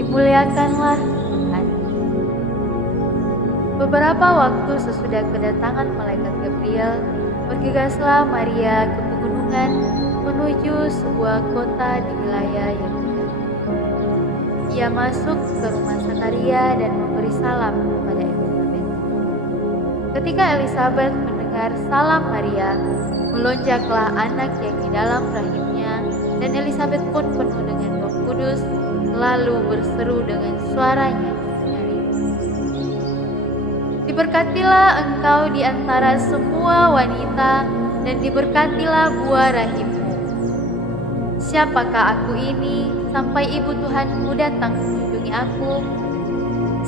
dimuliakanlah Tuhan. Beberapa waktu sesudah kedatangan malaikat Gabriel, bergegaslah Maria ke pegunungan menuju sebuah kota di wilayah Yehuda. Ia masuk ke rumah Zakaria dan memberi salam kepada Elisabet. Ketika Elisabet mendengar salam Maria, melonjaklah anak yang di dalam rahimnya, dan Elisabet pun penuh dengan Roh Kudus, lalu berseru dengan suaranya nyaring. Diberkatilah engkau di antara semua wanita, dan diberkatilah buah rahimmu. Siapakah aku ini sampai ibu Tuhanku datang mengunjungi aku?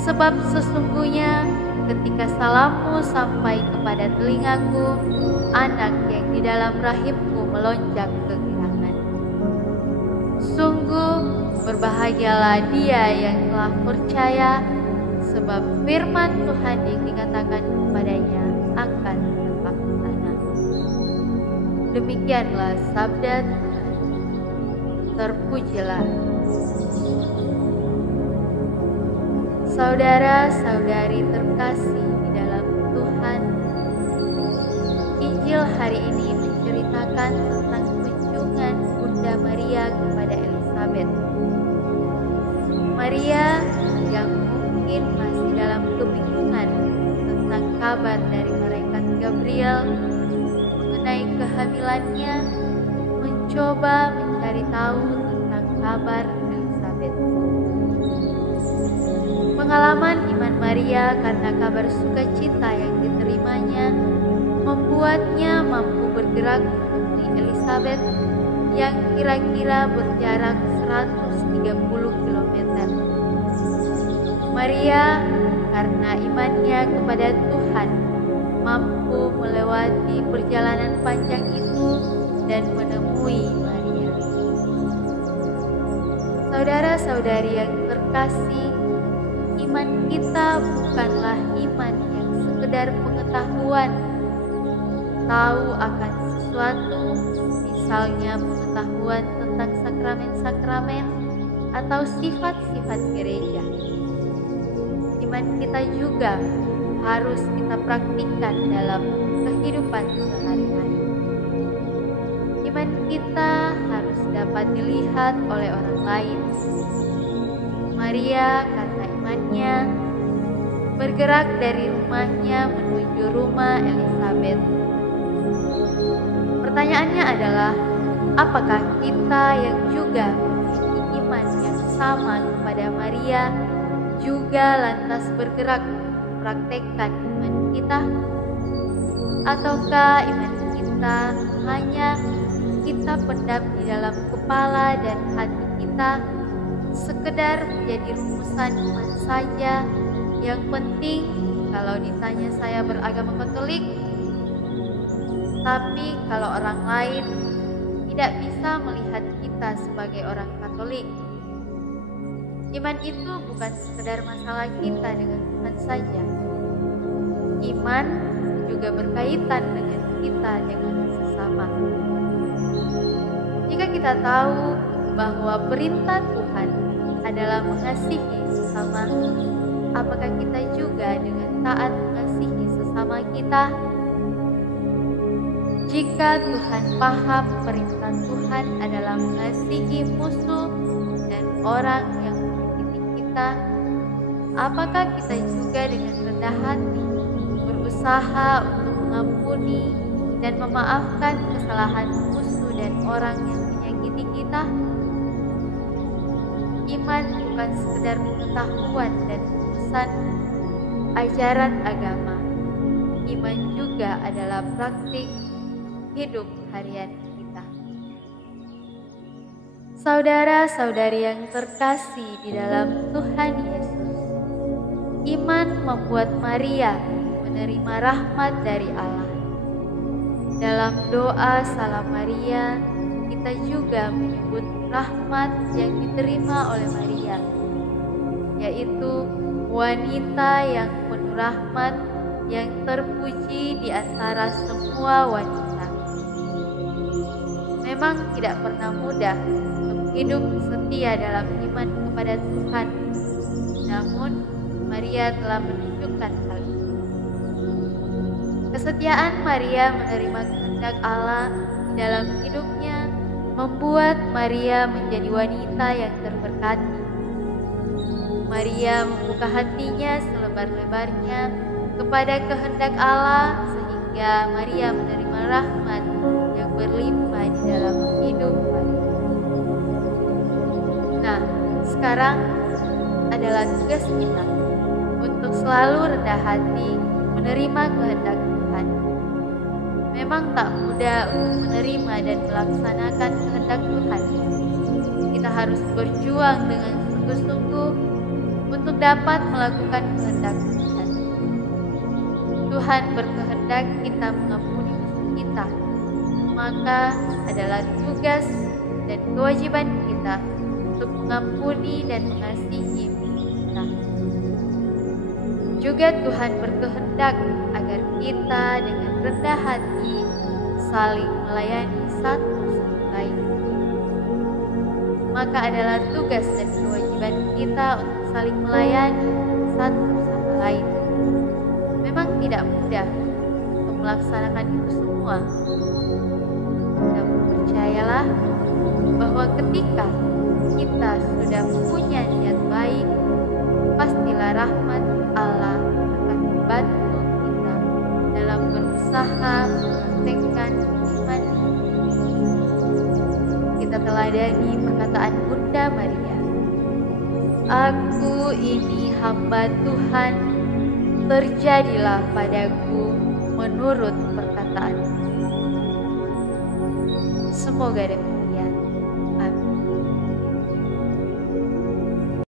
Sebab sesungguhnya ketika salammu sampai kepada telingaku, anak yang di dalam rahimku melonjak kegirangan. Sungguh berbahagialah dia yang telah percaya, sebab firman Tuhan yang dikatakan kepadanya akan terlaksana. Demikianlah sabda Tuhan. Terpujilah saudara-saudari terkasih di dalam Tuhan. Injil hari ini menceritakan tentang kunjungan Bunda Maria kepada Elisabet. Maria yang mungkin masih dalam kebingungan tentang kabar dari malaikat Gabriel mengenai kehamilannya, mencoba mencari tahu tentang kabar Elisabet. Pengalaman iman Maria karena kabar sukacita yang diterimanya membuatnya mampu bergerak menemui Elisabet yang kira-kira berjarak 130 km. Maria karena imannya kepada Tuhan mampu melewati perjalanan panjang itu dan menemui Maria. Saudara-saudari yang terkasih, iman kita bukanlah iman yang sekedar pengetahuan, tahu akan sesuatu, misalnya pengetahuan tentang sakramen-sakramen atau sifat-sifat gereja. Iman kita juga harus kita praktikkan dalam kehidupan sehari-hari. Iman kita harus dapat dilihat oleh orang lain. Maria karena imannya bergerak dari rumahnya menuju rumah Elisabet. Pertanyaannya adalah, apakah kita yang juga memiliki iman yang sama kepada Maria juga lantas bergerak mempraktekkan iman kita? Ataukah iman kita hanya kita pendam di dalam kepala dan hati kita, sekedar menjadi rumusan iman saja, yang penting kalau ditanya saya beragama Katolik, tapi kalau orang lain tidak bisa melihat kita sebagai orang Katolik. Iman itu bukan sekedar masalah kita dengan Tuhan saja. Iman juga berkaitan dengan kita dengan sesama. Jika kita tahu bahwa perintah Tuhan adalah mengasihi sesama, apakah kita juga dengan taat mengasihi sesama kita? Jika Tuhan paham perintah Tuhan adalah mengasihi musuh dan orang yang menyakiti kita, apakah kita juga dengan rendah hati berusaha untuk mengampuni dan memaafkan kesalahan musuh dan orang yang menyakiti kita? Iman bukan sekedar pengetahuan dan urusan ajaran agama. Iman juga adalah praktik hidup harian kita. Saudara-saudari yang terkasih di dalam Tuhan Yesus, iman membuat Maria menerima rahmat dari Allah. Dalam doa Salam Maria, kita juga menyebut rahmat yang diterima oleh Maria, yaitu wanita yang penuh rahmat, yang terpuji di antara semua wanita. Memang tidak pernah mudah hidup setia dalam iman kepada Tuhan. Namun, Maria telah menunjukkan hal itu. Kesetiaan Maria menerima kehendak Allah di dalam hidupnya membuat Maria menjadi wanita yang terberkati. Maria membuka hatinya selebar-lebarnya kepada kehendak Allah sehingga Maria menerima rahmat yang berlimpah di dalam hidup Maria. Nah, sekarang adalah tugas kita untuk selalu rendah hati menerima kehendak Tuhan. Memang tak mudah untuk menerima dan melaksanakan kehendak Tuhan. Kita harus berjuang dengan sungguh-sungguh untuk dapat melakukan kehendak Tuhan. Tuhan berkehendak kita mengampuni musuh kita, maka adalah tugas dan kewajiban kita untuk mengampuni dan mengasihi musuh kita. Juga Tuhan berkehendak agar kita dengan rendah hati saling melayani satu sama lain. Maka adalah tugas dan kewajiban kita untuk saling melayani satu sama lain. Memang tidak mudah untuk melaksanakan itu semua. Namun percayalah bahwa ketika kita sudah punya niat baik, pastilah rahmat Allah akan membantu kita dalam berusaha mempraktekkan iman. Kita teladani perkataan Bunda Maria. Aku ini hamba Tuhan, terjadilah padaku menurut perkataan. Semoga demikian.